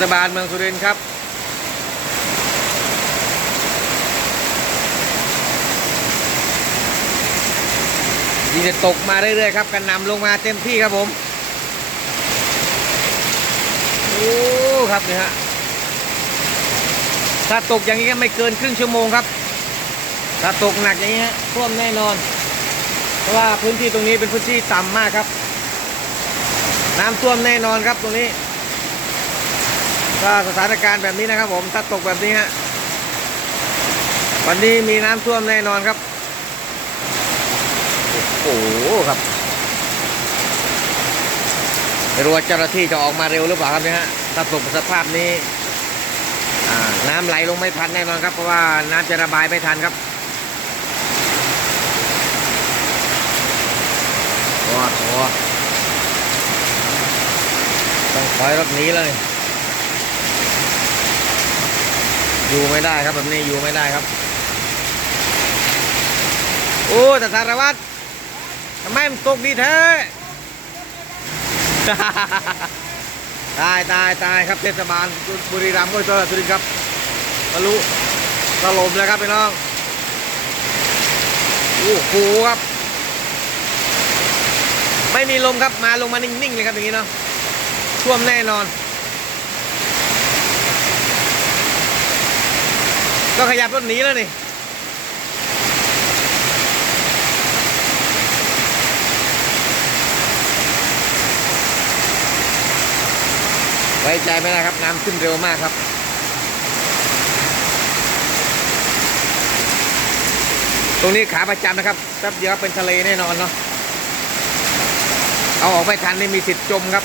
ศบาลเมืองสุรินทร์ครับ ยิงจะตกมาเรื่อยๆครับ กันนำลงมาเต็มที่ครับผม โอ้ครับเนี่ยฮะ ถ้าตกอย่างนี้ก็ไม่เกินครึ่งชั่วโมงครับ ถ้าตกหนักอย่างนี้ฮะท่วมแน่นอน เพราะว่าพื้นที่ตรงนี้เป็นพื้นที่ต่ำมากครับ น้ำท่วมแน่นอนครับตรงนี้ ก็สถานการณ์แบบนี้นะครับ ผมถ้าตกแบบนี้ฮะวันนี้มีน้ำท่วมแน่นอนครับโอ้โหครับไม่รู้ว่าเจ้าหน้าที่จะออกมาเร็วหรือเปล่าครับเนี่ยฮะถ้าตกสภาพนี้น้ำไหลลงไม่ทันแน่นอนครับ เพราะว่าน้ำจะระบายไม่ทันครับโอ้โหต้องถอยรถหนีเลย อยู่ไม่ได้ครับแบบนี้อยู่ไม่ได้ครับ โอ้แต่สารวัตรทำไมมันตกดีแท้ตายตายตายครับเทศบาลบุรีรัมย์ก็เจอสุรินทร์ครับทะลุถล่มแล้วครับพี่น้องโอ้โหครับ ไม่มีลมครับมาลงมานิ่งๆเลยครับอย่างนี้เนาะท่วมแน่นอน ก็ขยับรถหนีแล้วนี่ไว้ใจไม่ได้ครับ น้ำขึ้นเร็วมากครับตรงนี้ขาประจำนะครับแป๊บเดียวเป็นทะเลแน่นอนเนาะ เอาออกไม่ทันนี่มีสิทธิ์จมครับ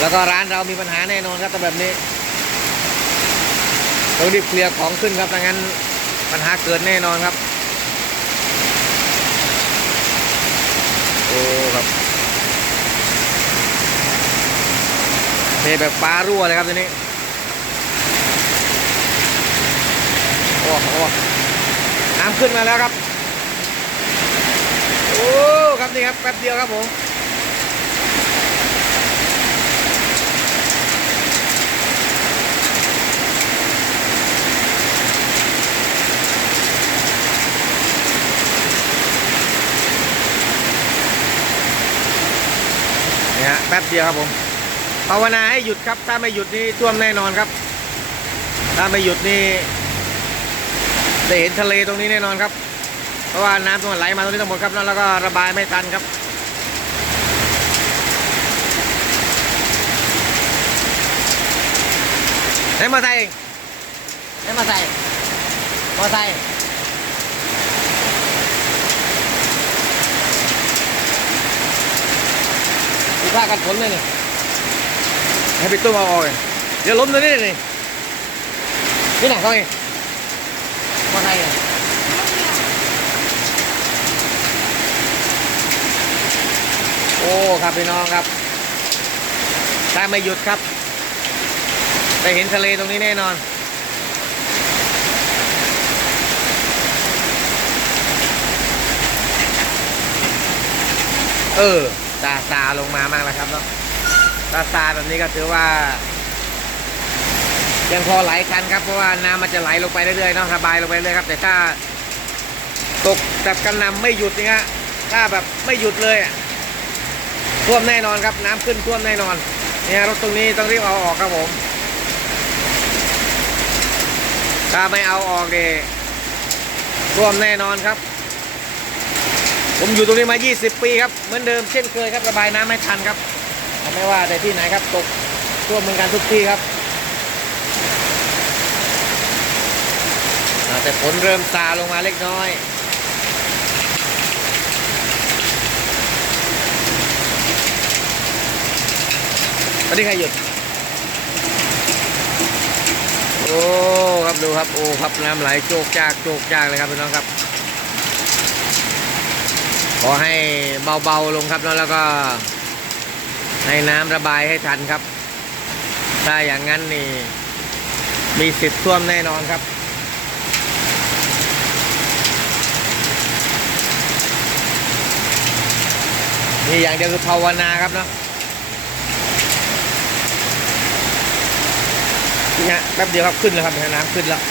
แล้วก็ร้านเรามีปัญหาแน่นอนครับแต่แบบนี้ ต้องรีบเคลียร์ของขึ้นครับไม่งั้นปัญหาเกิดแน่นอนครับ โอ้ครับเทแบบฟ้ารั่วเลยครับทีนี้โอ้โหน้ำขึ้นมาแล้วครับ โอ้ ครับนี่ครับ แป๊บเดียวครับผม ป๊บเดียวครับผมภาวนาให้หยุดครับ ถ้าไม่หยุดนี่ท่วมแน่นอนครับ ถ้าไม่หยุดนี่ได้เห็นทะเลตรงนี้แน่นอนครับ เพราะว่าน้ำตรงนั้นไหลมาตรงนี้ทั้งหมดครับแล้วก็ระบายไม่ทันครับไหนมาใส่เองไหนมาใส่มาใส่ ดูผ้ากันฝนเลยนี่ให้ไปตุ้มเอาออกเลยเดี๋ยวล้มตัวนี้เลยนี่นี่ไหนเขาเองมาใครอะโอ้ครับพี่น้องครับถ้าไม่หยุดครับได้เห็นทะเลตรงนี้แน่นอนเออ ตาตาลงมามากแล้วครับเนาะตาตาแบบนี้ก็ถือว่า ยังพอไหลทันครับเพราะว่าน้ำมันจะไหลลงไปเรื่อยๆเนาะระบายลงไปเรื่อยครับแต่ถ้าตกแบบกระหนำไม่หยุดนี่ฮะถ้าแบบไม่หยุดเลยอะท่วมแน่นอนครับ น้ำขึ้นท่วมแน่นอนเนี่ยรถตรงนี้ต้องรีบเอาออกครับผมถ้าไม่เอาออกเดท่วมแน่นอนครับ ผมอยู่ตรงนี้มา 20 ปีครับ เหมือนเดิมเช่นเคยครับระบายน้ำไม่ทันครับไม่ว่าแต่ที่ไหนครับตกทั่วมเมือนกันทุกที่ครับ แต่ฝนเริ่มซาลงมาเล็กน้อยตอนนี้ใครหยุด โอ้ ครับดูครับ โอ้ครับน้ำไหลโจกจากโจกจากเลยครับพี่น้องครับ ขอให้เบาๆลงครับแล้วแล้วก็ ให้น้ำระบายให้ทันครับ ถ้าอย่างนั้นนี่ มีสิทธิ์ท่วมแน่นอนครับนี่อย่างเดียวคือภาวนาครับเนาะเนี่ยแป๊บเดียวครับขึ้นแล้วครับน้ำขึ้นแล้ว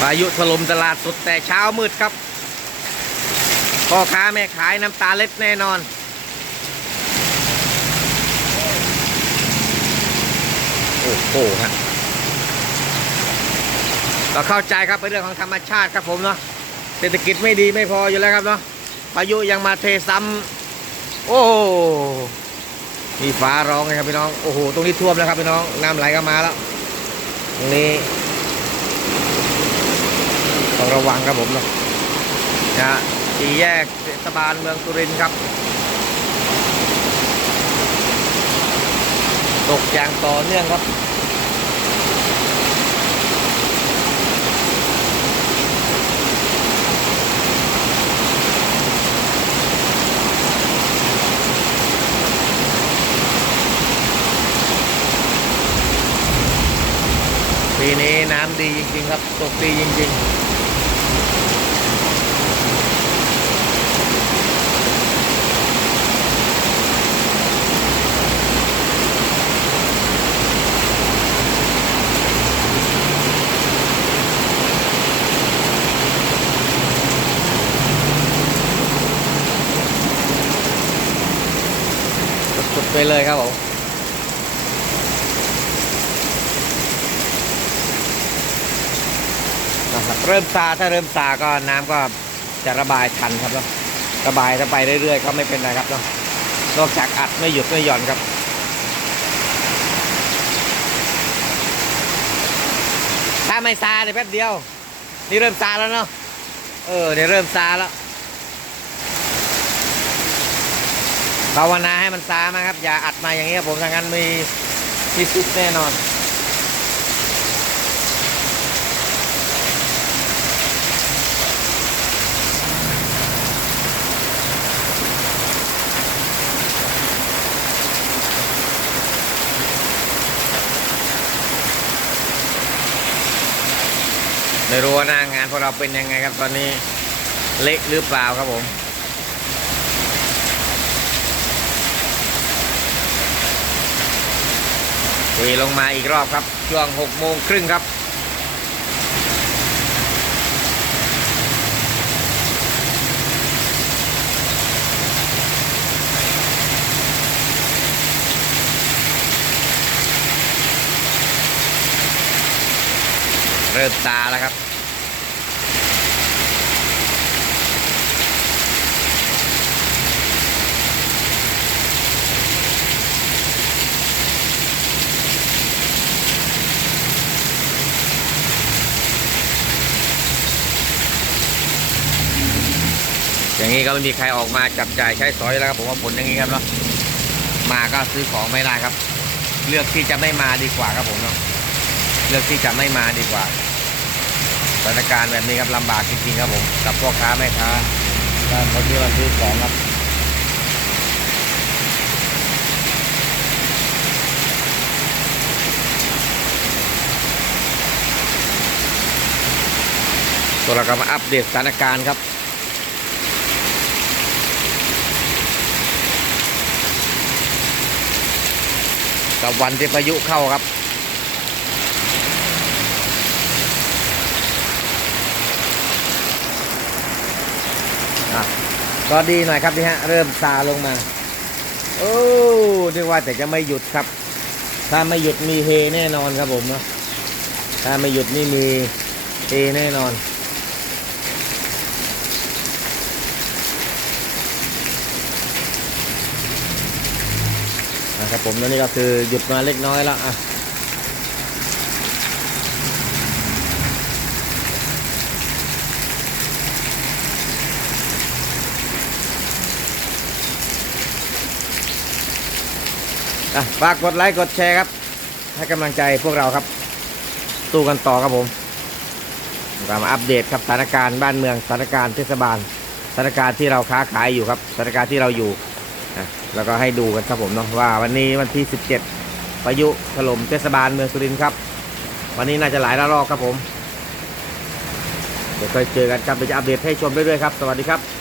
พายุถล่มตลาดสดแต่เช้ามืดครับพ่อค้าแม่ขายน้ำตาเล็ดแน่นอน โอ้โหฮะเราเข้าใจครับเป็นเรื่องของธรรมชาติครับผมเนาะเศรษฐกิจไม่ดีไม่พออยู่แล้วครับเนาะพายุยังมาเทซ้ำโอ้มีฟ้าร้องเลยครับพี่น้อง โอ้โห ตรงนี้ท่วมแล้วครับพี่น้อง น้ำไหลก็มาแล้ว ตรงนี้ ต้องระวังครับผมนะนะฮะสี่แยกเทศบาลเมืองสุรินทร์ครับ ตกอย่างต่อเนื่องครับปีนี้น้ำดีจริงๆครับตกดีจริงๆ ไปเลยครับผมเริ่มซาถ้าเริ่มซาก็น้ำก็จะระบายทันครับเนาะระบายถ้าไปเรื่อยๆก็ไม่เป็นไรครับเนาะนอกจากอัดไม่หยุดไม่หย่อนครับถ้าไม่ซาเนี่ยแป๊บเดียว นี่เริ่มซาแล้วเนาะเออเนี่ยเริ่มซาแล้ว ภาวนาให้มันซามาครับ อย่าอัดมาอย่างนี้ครับผมถ้างั้นมีมีซุดแน่นอนไม่รู้ว่าหน้างานพวกเราเป็นยังไงครับตอนนี้เละหรือเปล่าครับผม เทลงมาอีกรอบครับ ช่วง6โมงครึ่งครับ เริ่มตาแล้วครับ อย่างนี้ก็ไม่มีใครออกมาจับจ่ายใช้สอยแล้วครับผมว่าผลอย่างนี้ครับเนาะมาก็ซื้อของไม่ได้ครับ เลือกที่จะไม่มาดีกว่าครับผมเนาะเลือกที่จะไม่มาดีกว่าสถานการณ์แบบนี้ครับลำบากจริงๆครับผมกับพ่อค้าแม่ค้าด้านคนที่มาซื้อของครับตัวเราก็มาอัปเดตสถานการณ์ครับ กับวันที่พายุเข้าครับอะก็ดีหน่อยครับนี่ฮะ เริ่มซาลงมา โอ้เรียกว่าแต่จะไม่หยุดครับ ถ้าไม่หยุดมีเฮแน่นอนครับผมเนาะถ้าไม่หยุดนี่มีเฮแน่นอน นะครับผมแล้วนี่ก็คือหยุดมาเล็กน้อยแล้วอะฝากกดไลค์กดแชร์ครับ ให้กำลังใจพวกเราครับสู้กันต่อครับผมเรามาอัปเดตครับสถานการณ์บ้านเมืองสถานการณ์เทศบาลสถานการณ์ที่เราค้าขายอยู่ครับสถานการณ์ที่เราอยู่ แล้วก็ให้ดูกันครับผมเนาะว่าวันนี้วันที่ 17พายุถล่มเทศบาลเมืองสุรินทร์ครับ วันนี้น่าจะหลายระลอกครับผม เดี๋ยวค่อยเจอกันครับเดี๋ยวจะอัปเดตให้ชมเรื่อยๆครับ สวัสดีครับ